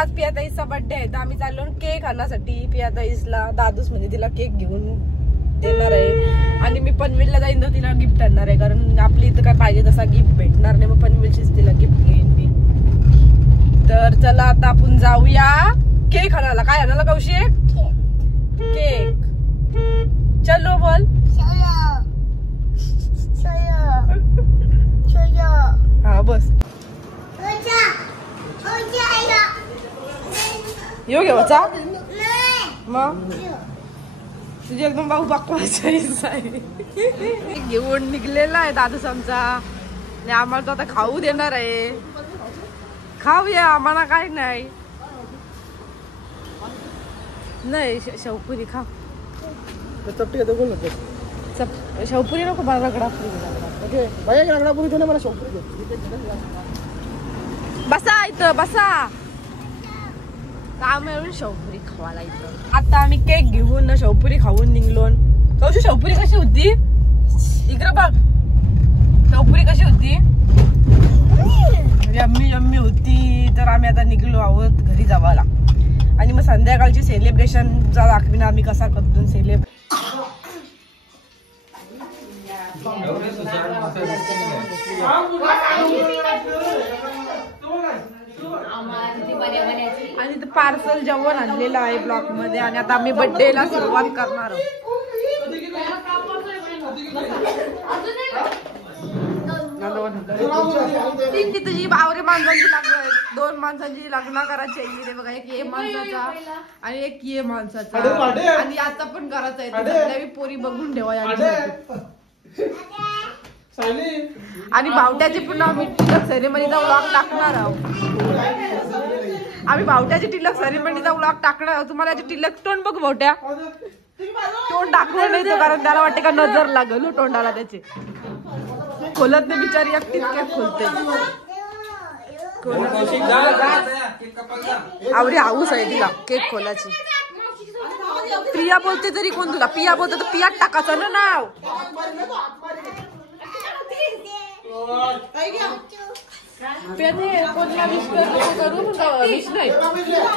आज पियाताईचा बर्थडे आहे तर आम्ही चाललो केक आणण्यासाठी पियाताईसला. दादूस म्हणजे तिला केक घेऊन देणार आहे आणि मी पनवेलला जाईन तर तिला गिफ्ट आणणार आहे, कारण आपली इथं काय पाहिजे तसा गिफ्ट भेटणार नाही, मग पनवेलचीच तिला गिफ्ट घेईन मी. तर चला आता आपण जाऊया केक आणायला. काय आणायला कौशी? केक. चलो बोल. हा बस येऊ घे बचा. मग तुझे एकदम भाऊ बाकवायचा घेऊन निघलेला आहे दादूस आमचा आणि आम्हाला तो आता खाऊ देणार आहे. खाऊया, आम्हाला काय नाही. शेवपुरी खा. शेवपुरी नको मला रगडापुरी. बसा इथं बसा. मिळून शेवपुरी खावाला इथं. आता आम्ही केक घेऊन शेवपुरी खाऊन निघलो. कौशी शेवपुरी कशी होती? इकडे बघ शेवपुरी कशी होती. यम्मी यम्मी होती. तर आम्ही आता निघलो आहोत घरी जावाला आणि मग संध्याकाळची सेलिब्रेशनचा दाखविना आम्ही कसा करतो सेलिब्रेशन. आणि ते पार्सल जेवण आणलेलं आहे ब्लॉक मध्ये आणि आता आम्ही बर्थडे ला सुरुवात करणार आहोत. तुझी बावरे माणसांची लग्न, 2 माणसांची लग्न करायची आहे बघा. एक ये माणसाचा आणि एक ये माणसाचा आणि आता पण करायचं आहे. पोरी बघून ठेवा. आणि भावट्याची पण आम्ही टिलक सेरेमनीचा व्लॉग टाकणार आहोत. आम्ही भावट्याची टिलक सेरेमनीचा व्लॉग टाकणार आहोत. तुम्हाला याची टिलक तोंड बघ भावट्या. तोंड दाखवलं नाही कारण त्याला वाटते का नजर लागल तोंडाला त्याचे. खोलत नाही बिचारी एकटीच केक खोलते. आवडी हाऊस आहे तिला केक खोलाची. प्रिया बोलते तरी कोण तुला पिया बोलते तर पियात टाकायचं ना नाव. कोणला विश करू विश नाही.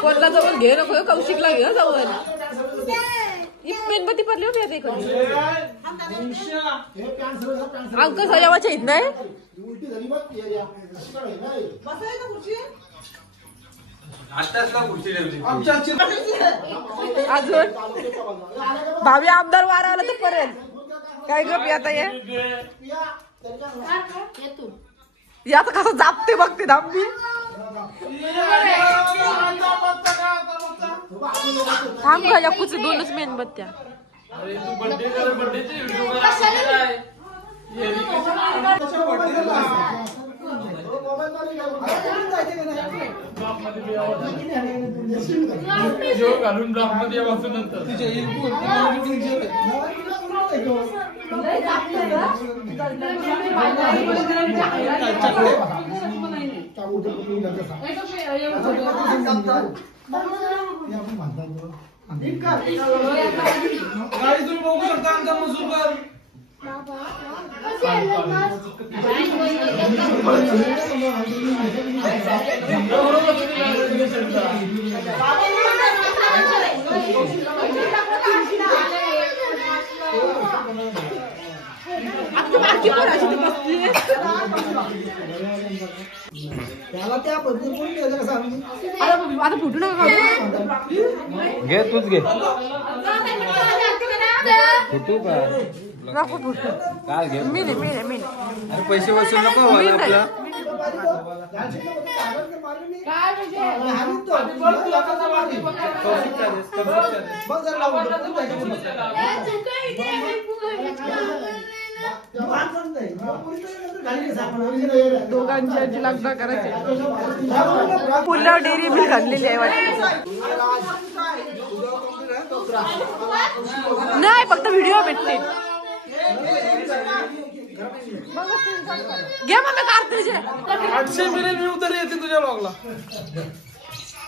कोणला जवळ घे नको कौशिकला घे जवळ. मेणबत्ती पडली होती आता इकडे. अंक सजावायच्या आहेत नाही. अजून भावी आमदार वारा आला तर पडेल काय ग पिया ताई. याचं कसं जापते बघते दाबी. थांब का याकूच 2च मेणबत्त्या. घालून ब्लॉक मध्ये नंतर गाडी तुम्ही बघू शकता आमचा मजूर आता फुटू नका घे तूच घे. फुटू का नको फुटू. काय घे. मी नाही. अरे पैसे वसूल नको आपला. दोघांची लग्न करायचे. पुलाव डेअरी मिल्क आणलेली आहे वाटतं. नाही फक्त व्हिडिओ भेटते. घे मग मी काढते तुझे 800 मिलियन व्ह्यू तरी येते तुझ्या ब्लॉगला.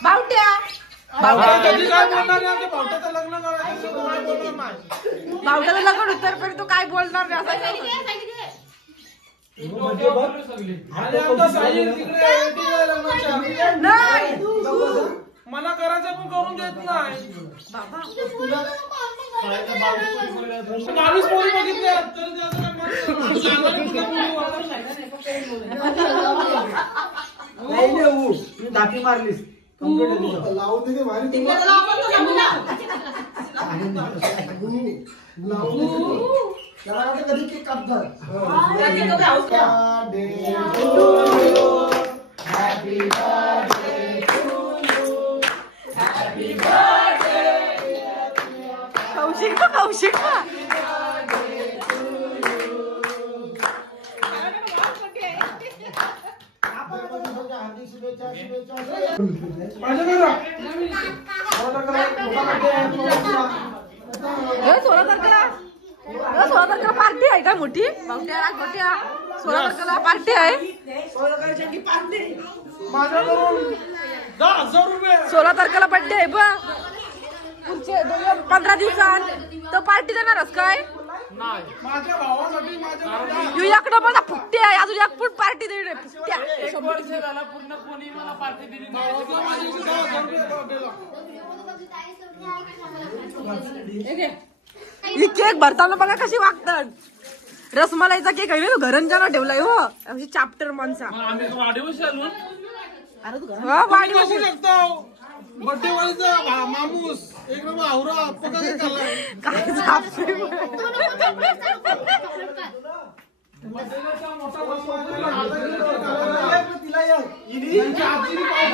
बावट्या भावट्याचं लग्न भावट्याचं लग्न उत्तरपर्यंत तो काय बोलणार नाही. मला करायचं पण करून देत नाही. बाबा 22 पोरी बघितल्या तर त्याचं काय मत सांगायला कुठं बोलू दाखी मारलीस लावून दे भारी कधी केक कापतात. कौशिक सोळा तारखेला पार्टी आहे का मोठी मोठ्या 16 तारखेला पार्टी आहे. 10,000 रुपये 16 तारखेला बर्थडे आहे बा पुढचे 15 दिवसात तर पार्टी देणारच काय. नाही माझ्या भावासाठी माझ्या याकडं मला फुकटे आहे अजून एक पण पार्टी देणे फुकट्या. वर्ष झाला पूर्ण कोणी मला पार्टी दिली नाही. ही केक भरताना बघा कशी वागतात. रसमलाईचा केक आहे ना घरंजाना ठेवलाय हो अशी चाप्टर माणसा. आम्ही वाढदिवस आलो वाढदिवस बघू शकतो. बर्थडे वालीचा मामूस एक नंबर आवरा पका काय चापटे.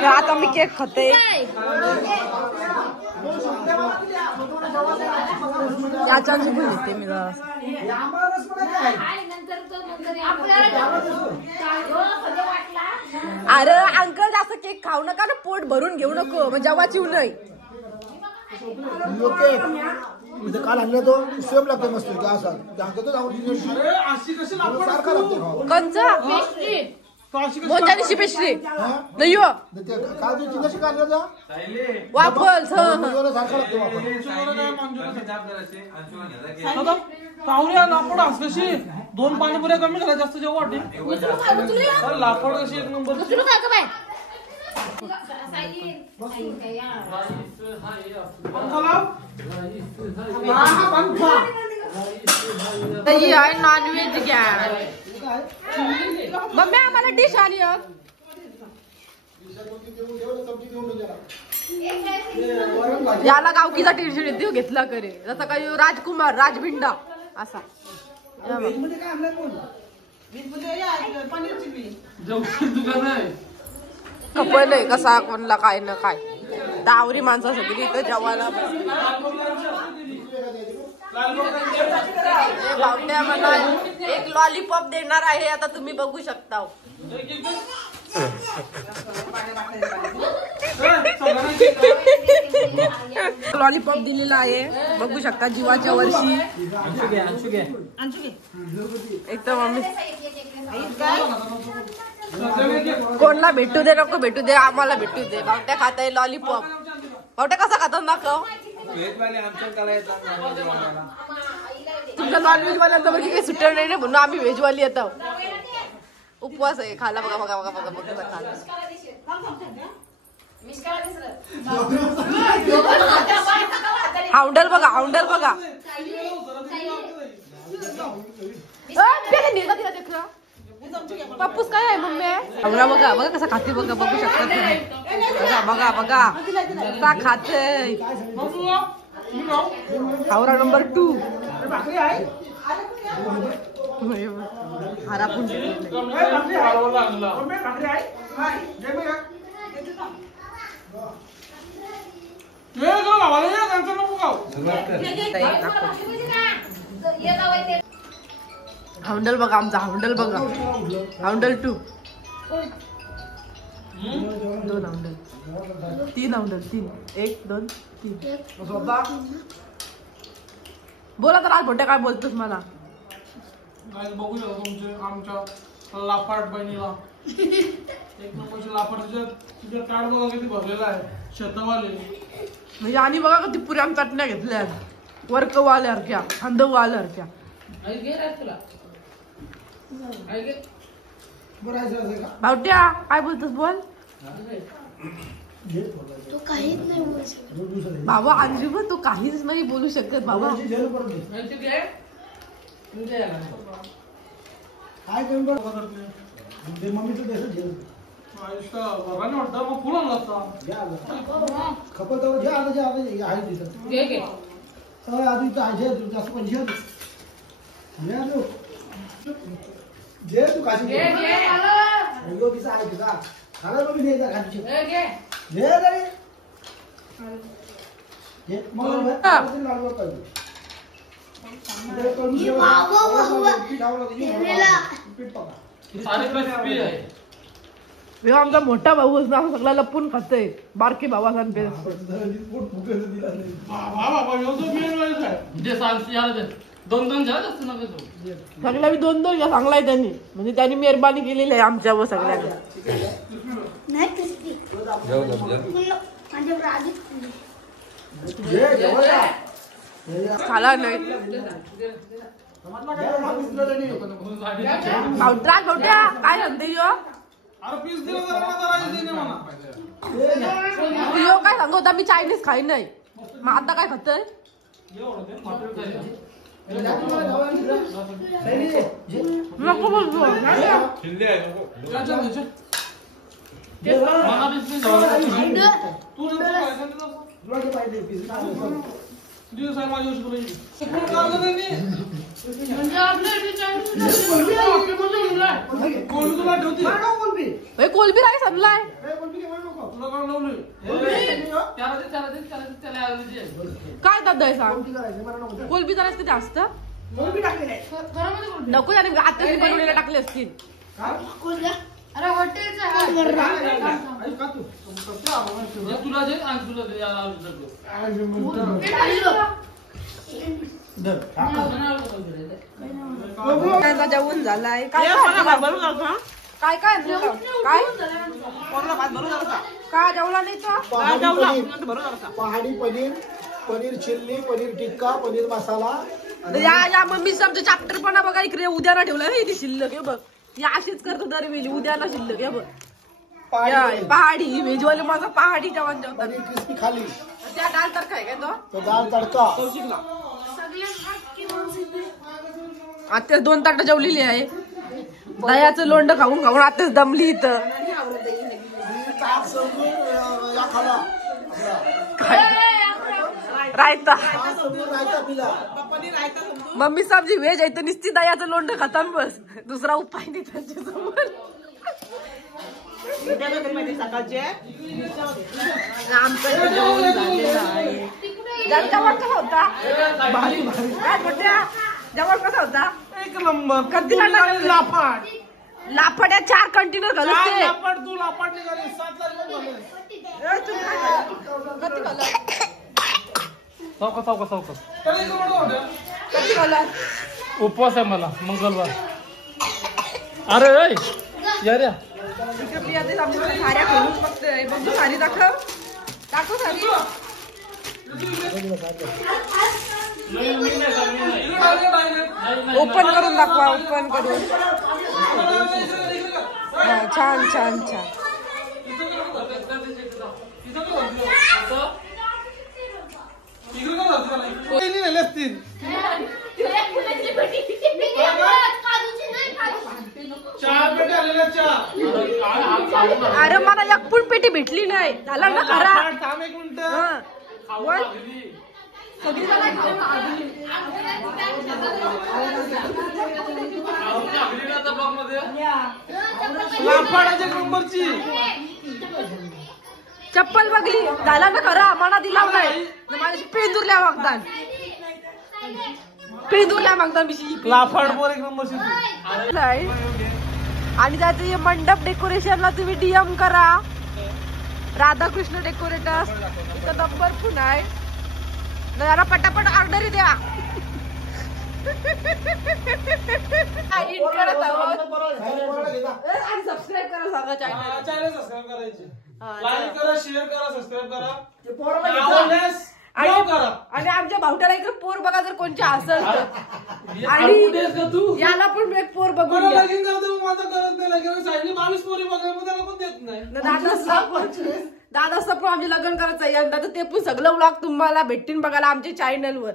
आता मी केक खाते. याच्याशी पण येते मी अरे अंकल जास्त केक खाऊ नका ना पोट भरून घेऊ नको मग जेव्हा चिव नाही. काल आणलं तो सेम लागतो मस्त असा अशी कशी सारखा लागतो कंच मोठ्या दिवशी पेस्ट्री नाही हो काल कशी काढलं वाफल सारखा लागतो. कावऱ्या लापड आज कशी 2 पाणीपुऱ्या कमी करा जास्त जेव्हा वाटेल लापड कशी एक नंबर. ही आहे नॉनव्हेज घ्या मम्मी आम्हाला डिश आली. याला गावकीचा टी-शर्ट देऊ घेतला करे जसा काही राजकुमार राजभिंडा असा. कपल आहे कसा कोणला काय ना काय दावरी माणसासाठी इथं जेवायला. बावट्या मला एक लॉलीपॉप देणार आहे आता तुम्ही बघू शकता. लॉलीपॉप दिलेला आहे बघू शकता जीवाच्या वर्षी. एकदम मम्मी कोणला भेटू दे नको भेटू दे आम्हाला भेटू दे. बावट्या खात आहे लॉलीपॉप. बावट्या कसा खाता दाखव. तुमच्या नॉनव्हेज वाल्यांचा बघी काही सुट्टर नाही म्हणून आम्ही व्हेजवाली येतो. उपवास आहे खायला बघा बघा बघा बघा बघा खायला. हाऊंडल बघा हाऊंडल बघा पप्पूस काय आहे मम्मी. आवरा बघा बघा कसा खाते बघा बघू शकता तुम्ही. बघा बघा बघा कसा खाते. आवरा नंबर 2 हरापून हाऊंडल बघा आमचा हाऊंडल बघा. हाऊंडल 2 2 हाऊंडल 3 हाऊंडल 3 1 2 3. बोला तर आज भोट्या काय बोलतोस मला. बघू शकतो तुमचे आमच्या लापाट बहिणीला एक नंबरचे लापाट तुझ्या कार्ड बघा किती भरलेला आहे शतवाले. म्हणजे आणि बघा किती पुऱ्या चटण्या घेतल्या वर्कवाल्यासारख्या खांदवाल्यासारख्या. भावट्या काय बोलतोस बोल. तो काहीच नाही बोलू शकत. बाबा अंजुम तो काहीच नाही बोलू शकत बाबा. काय करून मम्मीचं देश झेल खपत घ्या आता आहे तिथं आधी जास्त पण घे घे तू काशी योगीचा आहे तुझा खाला बघ घे खाली घे रे घे मग लाडू पाहिजे आमचा मोठा भाऊ असणार सगळा लपून खातोय बारके भावा सगळ्या मी 2-2 घ्या सांगलाय त्यांनी म्हणजे त्यांनी मेहरबानी केलेली आहे आमच्यावर सगळ्यांना. खाला नाही गवट्या काय म्हणते यो काय सांगू होता मी चायनीज खाई नाही मग आता काय खातोय. नको बोलतो कोलबी राईस आणलाय काय दादा सांग कोलबीचा राईस किती जास्त नको त्याने आता बनवलेला टाकले असतील. अरे जेवण झालाय काय काय काय काय जेवला नाही पहाडी पनीर पनीर चिल्ली पनीर टिक्का पनीर मसाला. या मम्मीचं आमचं चॅप्टर पण बघा इकडे उद्याला ठेवलं नाही ती शिल्लक बघ या अशीच करतो दरवेळी उद्याला शिल्लक आहे बघ. पहाडी व्हेजवाले माझा पहाडी जेवण जेवतात क्रिस्पी खाली त्या दाल तडका आहे काय तो दाल तडका आता 2 ताटं जेवलेली आहे. दह्याचं लोंड खाऊन खाऊन आताच दमली इथं. रायता मम्मी साहेबची व्हेज आहे तर नुसती दह्याचं लोंड खातात बस दुसरा उपाय नाही त्यांच्यासमोर. आमचं जेवण झालेलं आहे. जेवण कसा होता जेवण कसा होता 1 नंबर. कधी लापाट लापाट्या 4 कंटेनर घालून तू लापाट निघाली 7 उपवास आहे मला मंगळवार. अरे साड्या करून बघतोय बघू साडी दाखव साडी ओपन करून दाखवा ओपन करून छान छान छान. अरे मला 1 पण पेटी भेटली नाही झाला ना खरा. चप्पल बघली झाला ना खरा मना दिला नाही माझ्याशी पेंदुरल्या मागतात लाफाड 1 नंबर. आणि त्याचं मंडप डेकोरेशनला तुम्ही DM करा राधाकृष्ण डेकोरेटर्स इथं नंबर पण आहे. जरा पटापट ऑर्डर द्या. आणि सबस्क्राईब करा सांगा चॅनल सबस्क्राईब करायचे लाईक करा शेअर करा सबस्क्राईब करा आणि आमच्या भावट्याला इकडे पोर बघा जर कोणच्या असेल आणि याला पण एक पोर बघून लगीन करतो माझं करत नाही लग्न सांगितलं 22 पोरी बघायला पण त्याला पण देत नाही. दादा आमचे लग्न करायचं यंदा तर ते पण सगळं ब्लॉग तुम्हाला भेटतील बघायला आमच्या चॅनलवर.